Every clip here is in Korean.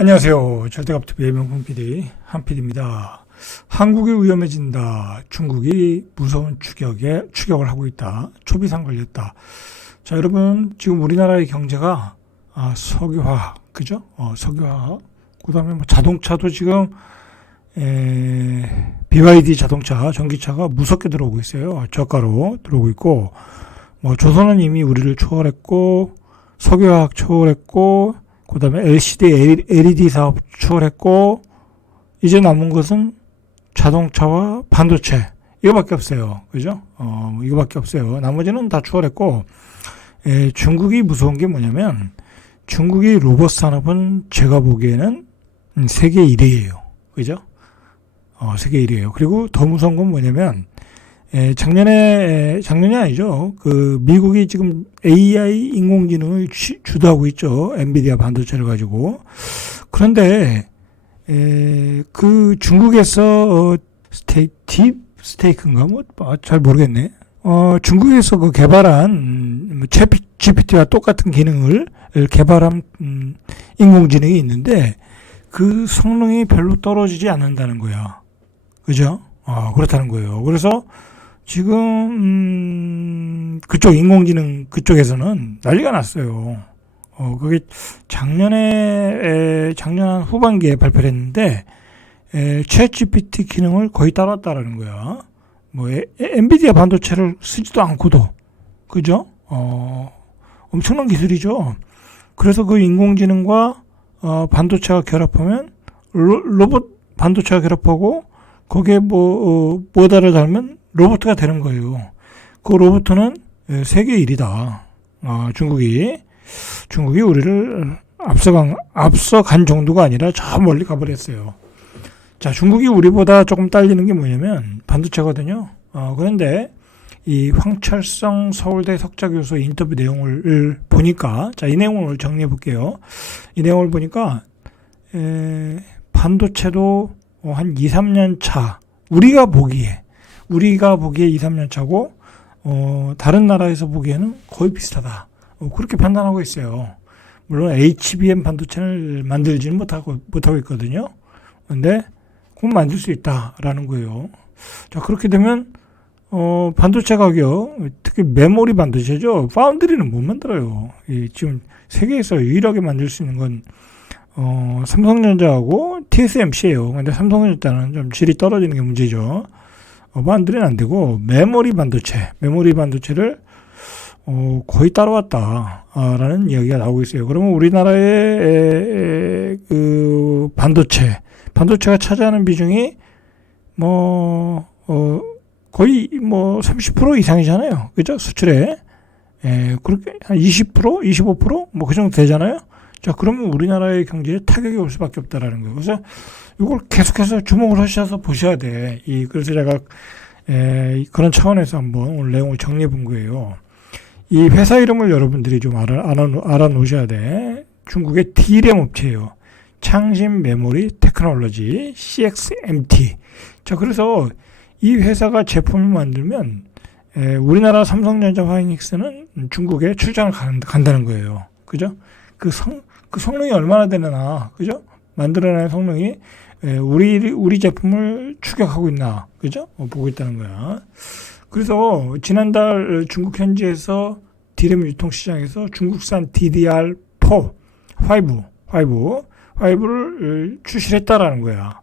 안녕하세요. 절대값TV의 명품 PD 한PD입니다. 한국이 위험해진다. 중국이 무서운 추격을 하고 있다. 초비상 걸렸다. 자, 여러분 지금 우리나라의 경제가 석유화학, 그죠? 석유화학. 그다음에 뭐 자동차도 지금 BYD 자동차, 전기차가 무섭게 들어오고 있어요. 저가로 들어오고 있고, 뭐 조선은 이미 우리를 초월했고, 석유화학 초월했고, 그 다음에 LCD, LED 사업 추월했고, 이제 남은 것은 자동차와 반도체. 이거밖에 없어요. 그죠? 이거밖에 없어요. 나머지는 다 추월했고, 중국이 무서운 게 뭐냐면, 중국이 로봇 산업은 제가 보기에는 세계 1위예요. 그죠? 세계 1위예요. 그리고 더 무서운 건 뭐냐면, 작년이 아니죠. 미국이 지금 AI 인공지능을 주도하고 있죠. 엔비디아 반도체를 가지고. 그런데, 중국에서, 딥스테이크인가? 잘 모르겠네. 중국에서 개발한, GPT와 똑같은 기능을 개발한, 인공지능이 있는데, 그 성능이 별로 떨어지지 않는다는 거야. 그죠? 그렇다는 거예요. 그래서, 지금 그쪽 인공지능 그쪽에서는 난리가 났어요. 그게 작년 후반기에 발표를 했는데 챗 GPT 기능을 거의 따랐다라는 거야. 뭐 엔비디아 반도체를 쓰지도 않고도, 그죠? 엄청난 기술이죠. 그래서 그 인공지능과 반도체가 결합하면 로봇 반도체가 결합하고 거기에 뭐다를 달면 로봇가 되는 거예요. 그 로봇은 세계 1위다. 중국이 우리를 앞서간 정도가 아니라 저 멀리 가버렸어요. 자, 중국이 우리보다 조금 딸리는 게 뭐냐면 반도체거든요. 그런데 이 황철성 서울대 석좌교수 인터뷰 내용을 보니까, 자, 이 내용을 정리해 볼게요. 이 내용을 보니까 반도체도 한 2, 3년 차, 우리가 보기에 2, 3년 차고, 다른 나라에서 보기에는 거의 비슷하다. 그렇게 판단하고 있어요. 물론 HBM 반도체를 만들지는 못하고 있거든요. 근데 꼭 만들 수 있다라는 거예요. 자, 그렇게 되면, 반도체 가격, 특히 메모리 반도체죠. 파운드리는 못 만들어요. 지금 세계에서 유일하게 만들 수 있는 건, 삼성전자하고 TSMC예요. 근데 삼성전자는 좀 질이 떨어지는 게 문제죠. 반도체는 안 되고 메모리 반도체를 거의 따라왔다라는 이야기가 나오고 있어요. 그러면 우리나라의 그 반도체가 차지하는 비중이 거의 30% 이상이잖아요. 그죠? 수출에. 그렇게 한 20%, 25% 그 정도 되잖아요. 자, 그러면 우리나라의 경제에 타격이 올 수밖에 없다라는 거예요. 그래서 이걸 계속해서 주목을 하셔서 보셔야 돼. 그래서 제가 그런 차원에서 한번 오늘 내용을 정리해 본 거예요. 이 회사 이름을 여러분들이 좀 알아놓으셔야 돼. 중국의 D램 업체예요. 창신 메모리 테크놀로지 CXMT. 자, 그래서 이 회사가 제품을 만들면 우리나라 삼성전자 화이닉스는 중국에 출장을 간다는 거예요. 그죠? 그 성능이 얼마나 되나, 그죠? 만들어내는 성능이 우리 제품을 추격하고 있나, 그죠? 보고 있다는 거야. 그래서 지난달 중국 현지에서 D램 유통시장에서 중국산 DDR4, 5를 출시했다라는 거야.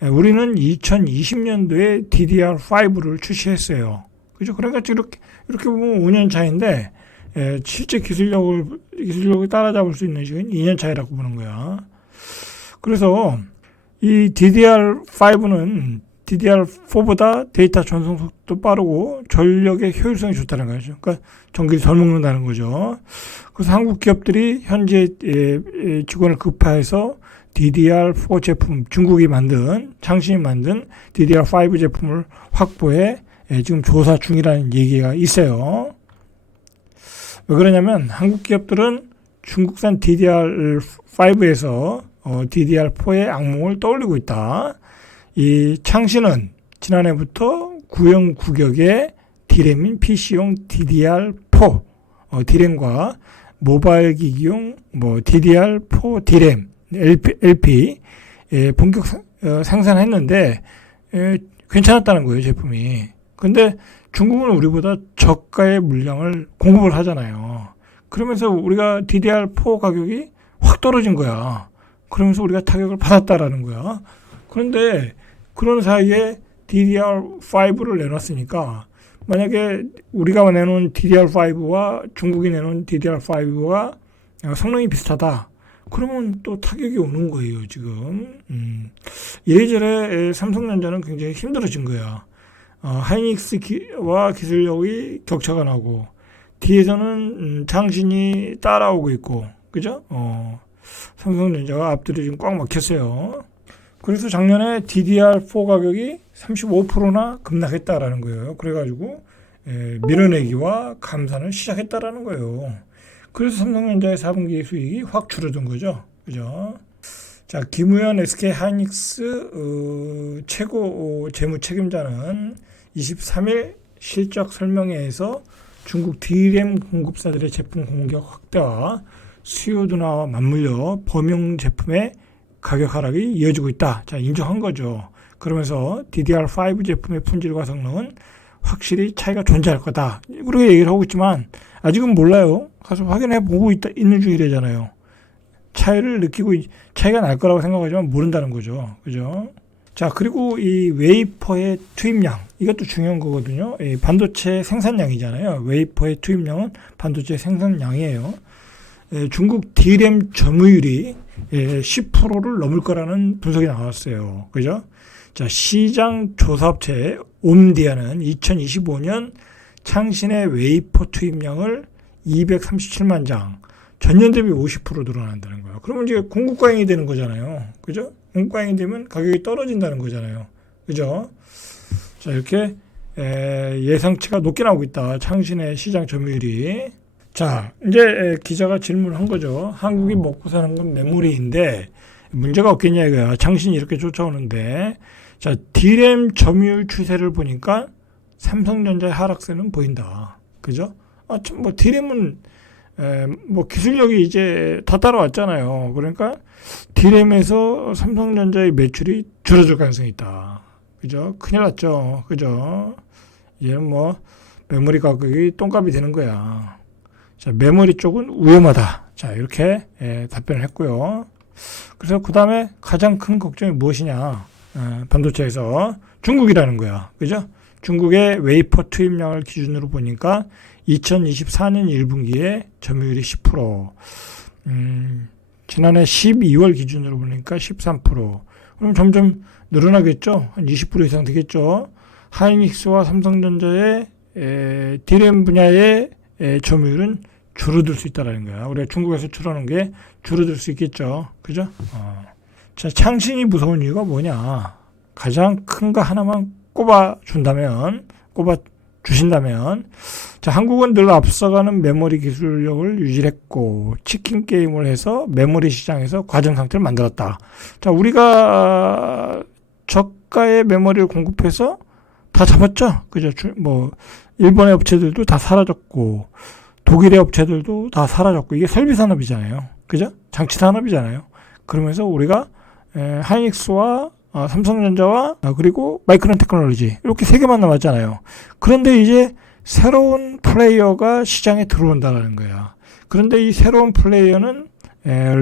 우리는 2020년도에 DDR5를 출시했어요. 그죠? 그러니까 이렇게 보면 5년 차인데, 실제 기술력을 따라잡을 수 있는 시간이 2년 차이라고 보는 거야. 그래서 이 DDR5는 DDR4보다 데이터 전송 속도 빠르고 전력의 효율성이 좋다는 거죠. 그러니까 전기를 덜 먹는다는 거죠. 그래서 한국 기업들이 현재 직원을 급파해서 DDR4 제품, 창신이 만든 DDR5 제품을 확보해 지금 조사 중이라는 얘기가 있어요. 왜 그러냐면 한국 기업들은 중국산 DDR5에서 DDR4의 악몽을 떠올리고 있다. 이 창신은 지난해부터 구형 구격의 D램인 PC용 DDR4 D램과 모바일 기기용 DDR4 D램 LP 본격 생산했는데 괜찮았다는 거예요, 제품이. 근데 중국은 우리보다 저가의 물량을 공급을 하잖아요. 그러면서 우리가 DDR4 가격이 확 떨어진 거야. 그러면서 우리가 타격을 받았다라는 거야. 그런데 그런 사이에 DDR5를 내놨으니까 만약에 우리가 내놓은 DDR5와 중국이 내놓은 DDR5와 성능이 비슷하다. 그러면 또 타격이 오는 거예요, 지금. 이래저래 삼성전자는 굉장히 힘들어진 거야. 하이닉스와 기술력이 격차가 나고, 뒤에서는 창신이 따라오고 있고, 그죠? 삼성전자가 앞들이 지금 꽉 막혔어요. 그래서 작년에 DDR4 가격이 35%나 급락했다라는 거예요. 그래가지고 밀어내기와 감산을 시작했다라는 거예요. 그래서 삼성전자의 4분기 수익이 확 줄어든 거죠. 그죠? 자, 김우현 SK 하이닉스 최고 재무 책임자는 23일 실적 설명회에서 중국 D램 공급사들의 제품 공격 확대와 수요 둔화와 맞물려 범용 제품의 가격 하락이 이어지고 있다. 자, 인정한 거죠. 그러면서 DDR5 제품의 품질과 성능은 확실히 차이가 존재할 거다. 그렇게 얘기를 하고 있지만 아직은 몰라요. 가서 확인해 보고 있는 중이래잖아요. 차이가 날 거라고 생각하지만 모른다는 거죠. 그죠? 자, 그리고 이 웨이퍼의 투입량. 이것도 중요한 거거든요. 이 반도체 생산량이잖아요. 웨이퍼의 투입량은 반도체 생산량이에요. 중국 D램 점유율이 10%를 넘을 거라는 분석이 나왔어요. 그죠? 자, 시장 조사업체 옴디아는 2025년 창신의 웨이퍼 투입량을 237만 장, 전년 대비 50% 늘어난다는 거예요. 그러면 이제 공급 과잉이 되는 거잖아요. 그죠? 공급 과잉이 되면 가격이 떨어진다는 거잖아요. 그죠? 자, 이렇게 예상치가 높게 나오고 있다. 창신의 시장 점유율이. 자, 이제 기자가 질문한 거죠. 한국이 먹고 사는 건 메모리인데 문제가 없겠냐 이거야. 창신이 이렇게 쫓아오는데. 자, D램 점유율 추세를 보니까 삼성전자의 하락세는 보인다. 그죠? 참, 뭐 D램은 뭐 기술력이 이제 다 따라왔잖아요. 그러니까 D램에서 삼성전자의 매출이 줄어들 가능성이 있다. 그죠? 큰일 났죠. 그죠? 얘는 뭐 메모리 가격이 똥값이 되는 거야. 자, 메모리 쪽은 위험하다. 자, 이렇게 답변을 했고요. 그래서 그 다음에 가장 큰 걱정이 무엇이냐? 반도체에서 중국이라는 거야. 그죠? 중국의 웨이퍼 투입량을 기준으로 보니까 2024년 1분기에 점유율이 10%, 지난해 12월 기준으로 보니까 13%. 그럼 점점 늘어나겠죠? 한 20% 이상 되겠죠? 하이닉스와 삼성전자의 D램 분야의 점유율은 줄어들 수 있다는 거야. 우리가 중국에서 줄어드는 게 줄어들 수 있겠죠. 그죠? 자, 창신이 무서운 이유가 뭐냐? 가장 큰 거 하나만 꼽아 주신다면, 자, 한국은 늘 앞서가는 메모리 기술력을 유지했고, 치킨 게임을 해서 메모리 시장에서 과정 상태를 만들었다. 자, 우리가 저가의 메모리를 공급해서 다 잡았죠? 그죠? 뭐, 일본의 업체들도 다 사라졌고, 독일의 업체들도 다 사라졌고, 이게 설비 산업이잖아요. 그죠? 장치 산업이잖아요. 그러면서 우리가 하이닉스와 삼성전자와 그리고 마이크론 테크놀로지 이렇게 세 개만 남았잖아요. 그런데 이제 새로운 플레이어가 시장에 들어온다는 거야. 그런데 이 새로운 플레이어는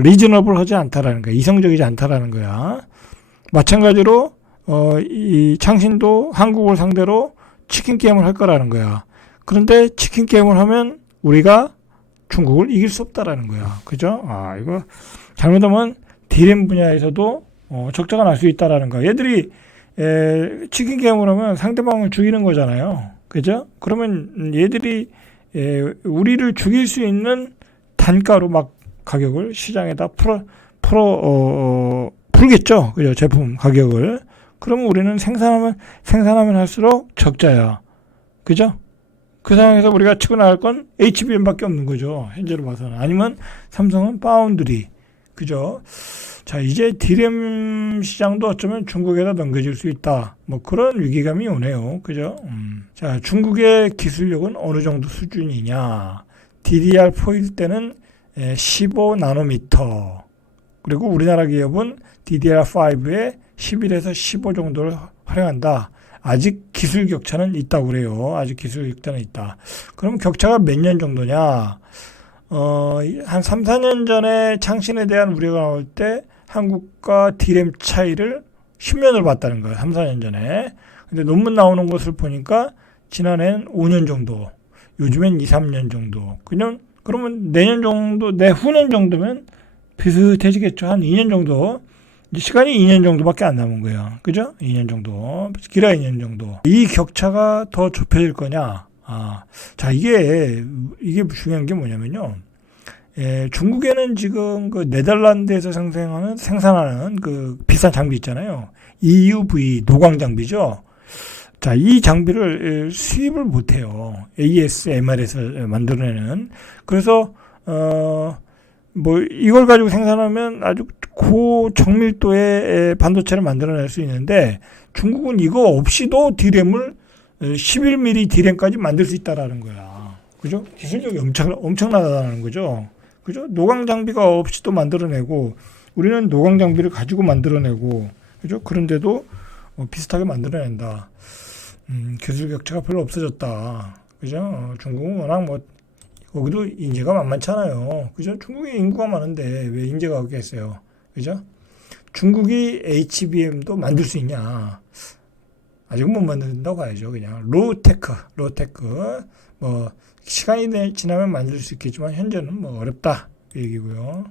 리즈너블하지 않다라는 거야. 이성적이지 않다라는 거야. 마찬가지로 이 창신도 한국을 상대로 치킨 게임을 할 거라는 거야. 그런데 치킨 게임을 하면 우리가 중국을 이길 수 없다라는 거야. 그죠? 이거 잘못하면 D램 분야에서도 적자가 날 수 있다라는 거야. 얘들이 치킨 게임을 하면 상대방을 죽이는 거잖아요. 그죠? 그러면 얘들이 우리를 죽일 수 있는 단가로 막 가격을 시장에다 풀겠죠. 그죠? 제품 가격을. 그러면 우리는 생산하면 할수록 적자야. 그죠? 그 상황에서 우리가 치고 나갈 건 HBM밖에 없는 거죠. 현재로 봐서는. 아니면 삼성은 파운드리. 그죠? 자, 이제 D램 시장도 어쩌면 중국에다 넘겨질 수 있다. 뭐 그런 위기감이 오네요. 그죠? 자, 중국의 기술력은 어느 정도 수준이냐? DDR4일 때는 15나노미터. 그리고 우리나라 기업은 DDR5에 11에서 15 정도를 활용한다. 아직 기술 격차는 있다고 그래요. 아직 기술 격차는 있다. 그럼 격차가 몇 년 정도냐? 한 3, 4년 전에 창신에 대한 우려가 나올 때 한국과 D램 차이를 10년을 봤다는 거예요. 3, 4년 전에. 근데 논문 나오는 것을 보니까 지난해는 5년 정도, 요즘엔 2, 3년 정도. 그러면 내년 정도, 내후년 정도면 비슷해지겠죠. 한 2년 정도. 시간이 2년 정도밖에 안 남은 거예요. 그죠? 2년 정도. 길어야 2년 정도. 이 격차가 더 좁혀질 거냐? 자, 이게 중요한 게 뭐냐면요. 중국에는 지금 그 네덜란드에서 생산하는 그 비싼 장비 있잖아요. EUV 노광 장비죠. 자, 이 장비를 수입을 못 해요. ASMR에서 만들어내는. 그래서, 이걸 가지고 생산하면 아주 고정밀도의 반도체를 만들어낼 수 있는데 중국은 이거 없이도 D램을 11mm D램까지 만들 수 있다라는 거야. 그죠? 기술력이 엄청나다는 거죠. 그죠? 노광 장비가 없이도 만들어내고 우리는 노광 장비를 가지고 만들어내고 그죠? 그런데도 비슷하게 만들어낸다. 기술 격차가 별로 없어졌다. 그죠? 중국은 워낙 거기도 인재가 만만찮아요. 그죠? 중국이 인구가 많은데 왜 인재가 없겠어요. 그죠? 중국이 HBM도 만들 수 있냐? 아직은 못 만든다고 봐야죠. 그냥 로테크. 시간이 지나면 만들 수 있겠지만 현재는 어렵다 그 얘기고요.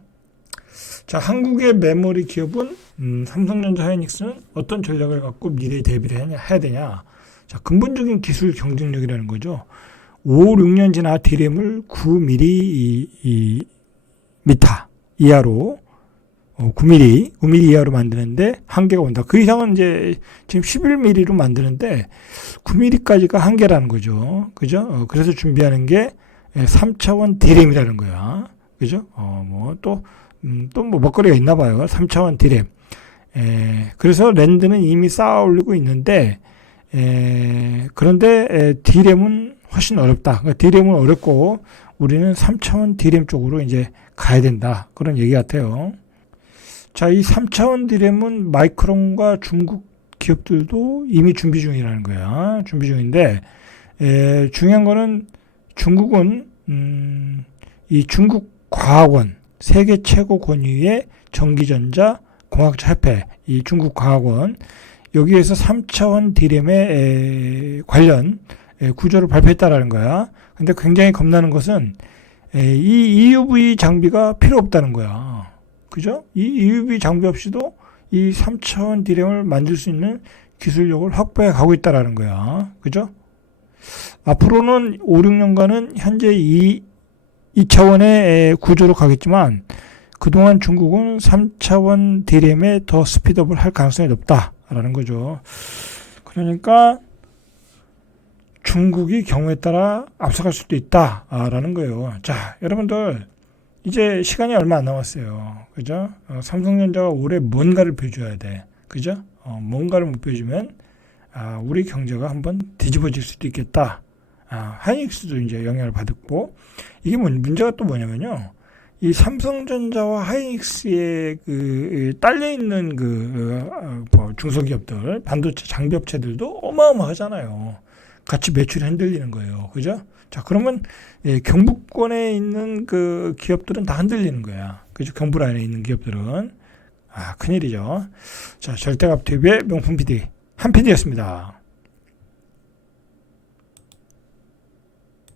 자, 한국의 메모리 기업은 삼성전자 하이닉스는 어떤 전략을 갖고 미래에 대비를 해야 되냐? 자, 근본적인 기술 경쟁력이라는 거죠. 5, 6년 지나 D램을 9mm 이하로 9mm 이하로 만드는데 한계가 온다. 그 이상은 이제 지금 11mm로 만드는데 9mm까지가 한계라는 거죠. 그죠? 그래서 준비하는 게 3차원 D램이라는 거야. 그죠? 또 먹거리가 있나 봐요. 3차원 D램. 그래서 랜드는 이미 쌓아 올리고 있는데 그런데 D램은 훨씬 어렵다. 그러니까 D램은 어렵고 우리는 3차원 D램 쪽으로 이제 가야 된다. 그런 얘기 같아요. 자, 이 3차원 D램은 마이크론과 중국 기업들도 이미 준비 중이라는 거야. 준비 중인데 중요한 거는 중국은 이 중국 과학원 세계 최고 권위의 전기전자 공학자 협회 이 중국 과학원 여기에서 3차원 D램에 관련 구조를 발표했다라는 거야. 근데 굉장히 겁나는 것은 이 EUV 장비가 필요 없다는 거야. 그죠? 이 EUV 장비 없이도 이 3차원 D램을 만들 수 있는 기술력을 확보해 가고 있다라는 거야. 그죠? 앞으로는 5, 6년간은 현재 2차원의 구조로 가겠지만 그동안 중국은 3차원 D램에 더 스피드업을 할 가능성이 높다라는 거죠. 그러니까 중국이 경우에 따라 앞서갈 수도 있다라는 거예요. 자, 여러분들 이제 시간이 얼마 안 남았어요. 그죠? 삼성전자가 올해 뭔가를 보여줘야 돼. 그죠? 뭔가를 못 보여주면 우리 경제가 한번 뒤집어질 수도 있겠다. 하이닉스도 이제 영향을 받았고 이게 문제가 또 뭐냐면요. 이 삼성전자와 하이닉스에 딸려 있는 중소기업들, 반도체 장비업체들도 어마어마하잖아요. 같이 매출이 흔들리는 거예요. 그죠? 자, 그러면 경북권에 있는 그 기업들은 다 흔들리는 거야. 그죠? 경북 안에 있는 기업들은 큰일이죠. 자, 절대값 TV의 명품 PD 한 PD였습니다.